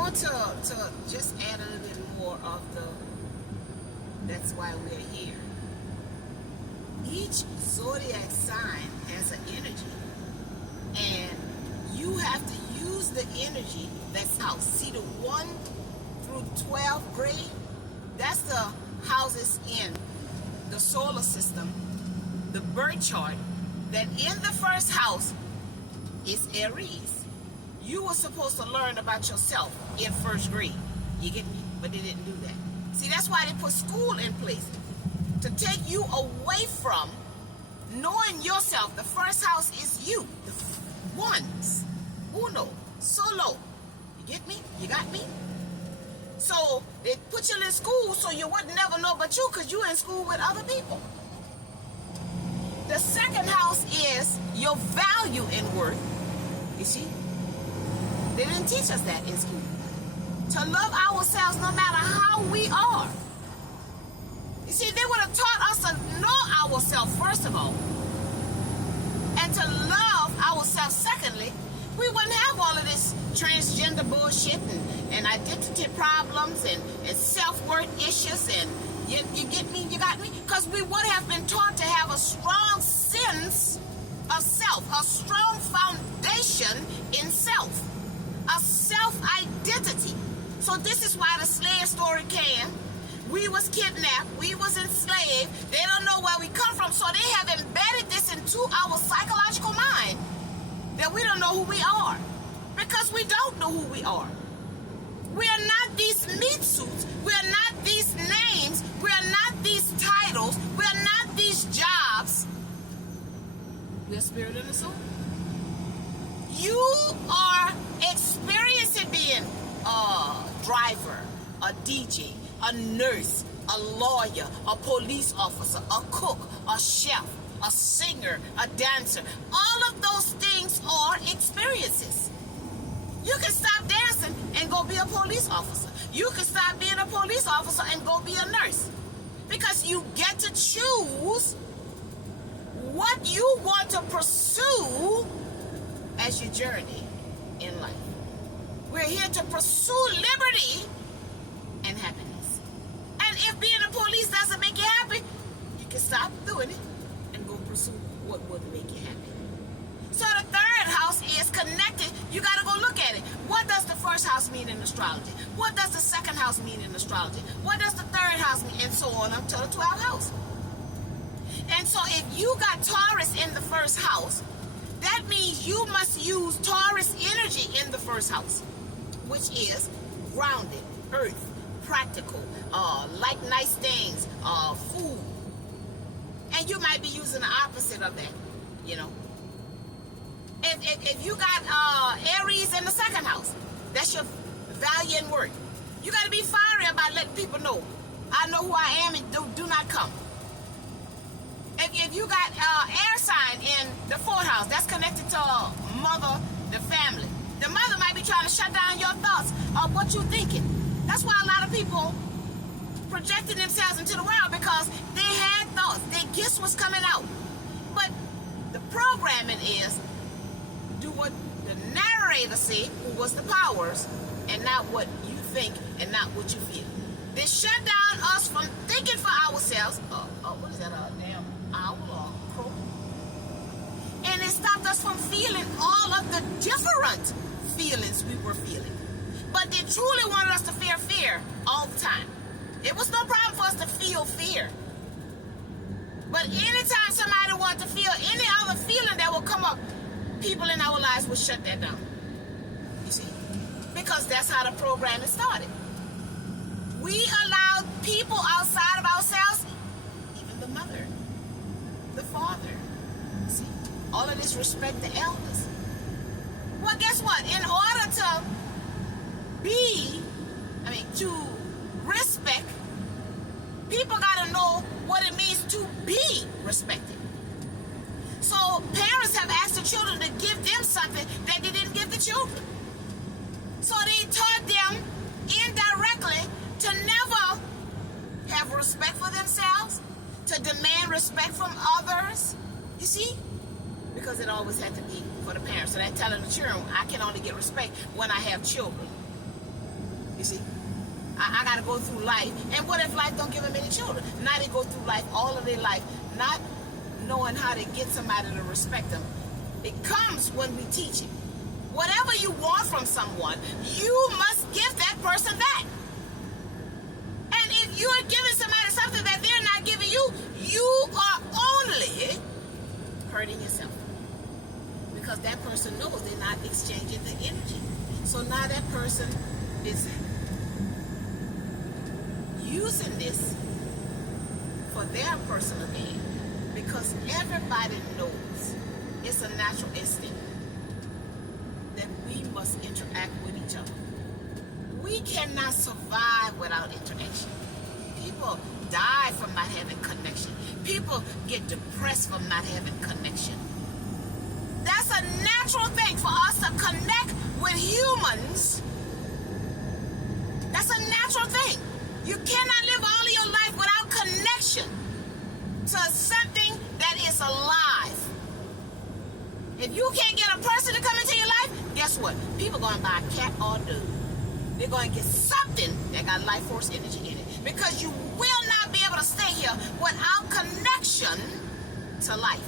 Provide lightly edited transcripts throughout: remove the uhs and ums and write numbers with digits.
want to just add a little bit more of that's why we're here. Each zodiac sign has an energy, and you have to use the energy that's house. See the 1 through 12 grade? That's the houses in the solar system, the birth chart, that in the first house is Aries. You were supposed to learn about yourself in first grade. You get me? But they didn't do that. See, that's why they put school in place, to take you away from knowing yourself. The first house is you. The ones. Uno. Solo. You get me? You got me? So they put you in school so you would never know but you, because you're in school with other people. The second house is your value and worth. You see? They didn't teach us that in school. To love ourselves no matter how we are. You see, they would have taught us to know ourselves first of all, and to love ourselves secondly. We wouldn't have all of this transgender bullshit and identity problems and self-worth issues, and you get me, you got me? Because we would have been taught to have a strong sense of self, a strong foundation in self, a self-identity. So this is why the slave story came. We was kidnapped, we was enslaved, they don't know where we come from, so they have embedded this into our psychological mind, that we don't know who we are, because we don't know who we are. We are not these meat suits, we are not these names, we are not these titles, we are not these jobs. We are spirit and the soul. You are experiencing being a driver, a DJ, a nurse, a lawyer, a police officer, a cook, a chef, a singer, a dancer. All of those things are experiences. You can stop dancing and go be a police officer. You can stop being a police officer and go be a nurse. Because you get to choose what you want to pursue as your journey in life. We're here to pursue liberty and happiness. And if being a police doesn't make you happy, you can stop doing it and go pursue what would make you happy. So the third house is connected. You got to go look at it. What does the first house mean in astrology? What does the second house mean in astrology? What does the third house mean? And so on up to the 12th house. And so if you got Taurus in the first house, that means you must use Taurus energy in the first house, which is grounded, earth, practical, like nice things, food. And you might be using the opposite of that, you know. If you got Aries in the second house, that's your value and worth. You got to be fiery about letting people know, I know who I am, and do not come. If you got air sign in the fourth house, that's connected to mother, the family. The mother might be trying to shut down your thoughts of what you're thinking. That's why a lot of people projecting themselves into the world, because they had thoughts, their gifts was coming out. But the programming is, do what the narrator said, who was the powers, and not what you think and not what you feel. They shut down us from thinking for ourselves. What is that, a damn owl or crow? And it stopped us from feeling all of the different feelings we were feeling. But they truly wanted us to fear fear all the time. It was no problem for us to feel fear. But anytime somebody wanted to feel any other feeling that will come up, people in our lives will shut that down. You see? Because that's how the program is started. We allowed people outside of ourselves, even the mother, the father. See? All of this respect the elders. Well, guess what? In order to respect, people got to know what it means to be respected. So parents have asked the children to give them something that they didn't give the children. So they taught them indirectly to never have respect for themselves, to demand respect from others. You see? Because it always had to be for the parents. So they're telling the children, I can only get respect when I have children. You see? I got to go through life. And what if life don't give them any children? Now they go through life all of their life, not knowing how to get somebody to respect them. It comes when we teach it. Whatever you want from someone, you must give that person that. And if you're giving somebody something that they're not giving you, you are only hurting yourself. Because that person knows they're not exchanging the energy. So now that person is using this for their personal gain, because everybody knows it's a natural instinct that we must interact with each other. We cannot survive without interaction. People die from not having connection. People get depressed from not having connection. That's a natural thing for us to connect with humans. That's a natural thing. You cannot live all of your life without connection to something that is alive. If you can't get a person to come into your life, guess what? People are going to buy a cat or a dog. They're going to get something that got life force energy in it. Because you will not be able to stay here without connection to life.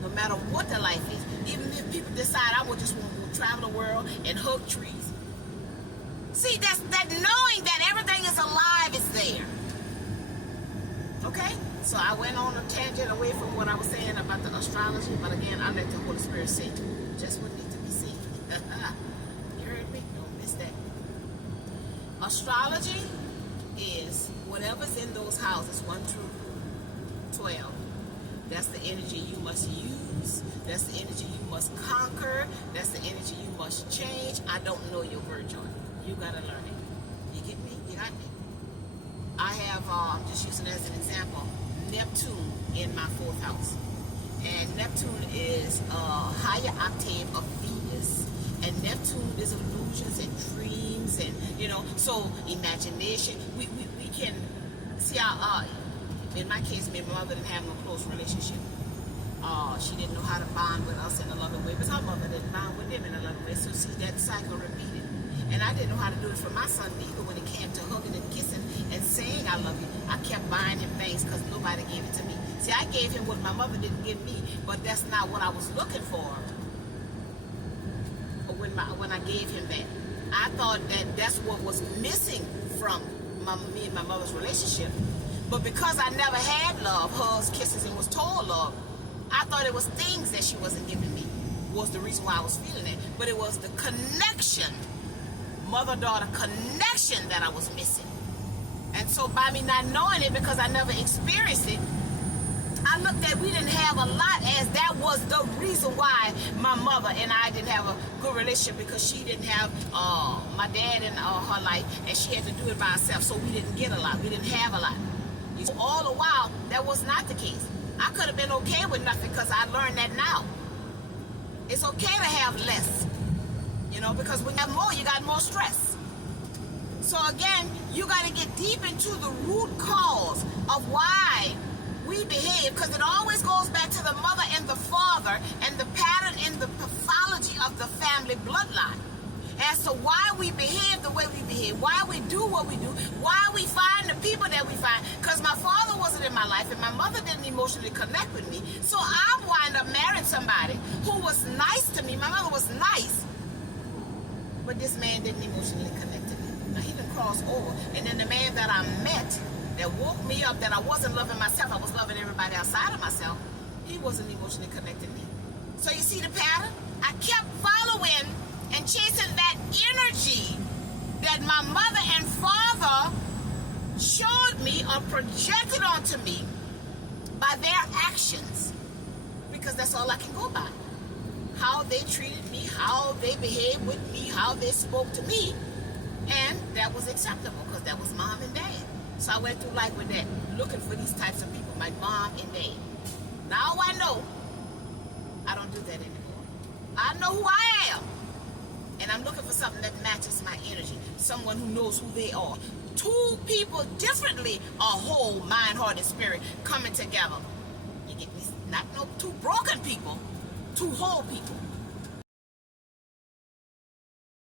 No matter what the life is. Even if people decide I would just want to travel the world and hug trees. See, that's that knowing that everything is alive is there. Okay? So I went on a tangent away from what I was saying about the astrology, but again, I let the Holy Spirit say just what needs to be seen. You heard me? Don't miss that. Astrology is whatever's in those houses, 1 through 12. That's the energy you must use. That's the energy you must conquer. That's the energy you must change. I don't know your birth chart. You gotta learn it. You get me? You got me? I have, I'm just using it as an example, Neptune in my 4th house. And Neptune is a higher octave of Venus. And Neptune is illusions and dreams and, so imagination. We can see how, in my case, me and my mother didn't have no close relationship. She didn't know how to bond with us in a loving way, but her mother didn't bond with them in a loving way. So see, that cycle repeated. And I didn't know how to do it for my son either when it came to hugging and kissing and saying I love you. I kept buying him things because nobody gave it to me. See, I gave him what my mother didn't give me, but that's not what I was looking for when I gave him that. I thought that that's what was missing from me and my mother's relationship. But because I never had love, hugs, kisses, and was told love, I thought it was things that she wasn't giving me was the reason why I was feeling it. But it was the connection, mother-daughter connection that I was missing. And so by me not knowing it, because I never experienced it, I looked at we didn't have a lot as that was the reason why my mother and I didn't have a good relationship, because she didn't have my dad in her life, and she had to do it by herself. So we didn't get a lot. We didn't have a lot. So all the while, that was not the case. I could have been okay with nothing because I learned that now. It's okay to have less. Because when you have more, you got more stress. So again, you got to get deep into the root cause of why we behave, because it always goes back to the mother and the father and the pattern and the pathology of the family bloodline as to why we behave the way we behave, why we do what we do, why we find the people that we find. Because my father wasn't in my life and my mother didn't emotionally connect with me. So I wind up marrying somebody who was nice to me. My mother was nice, but this man didn't emotionally connect to me. Now he didn't cross over. And then the man that I met that woke me up, that I wasn't loving myself, I was loving everybody outside of myself, he wasn't emotionally connected to me. So you see the pattern? I kept following and chasing that energy that my mother and father showed me or projected onto me by their actions, because that's all I can go by. How they treated me, how they behaved with me, how they spoke to me, and that was acceptable because that was mom and dad. So I went through life with that, looking for these types of people, my mom and dad. Now I know I don't do that anymore. I know who I am. And I'm looking for something that matches my energy. Someone who knows who they are. Two people differently, a whole mind, heart, and spirit coming together. You get me? Not no two broken people, two whole people.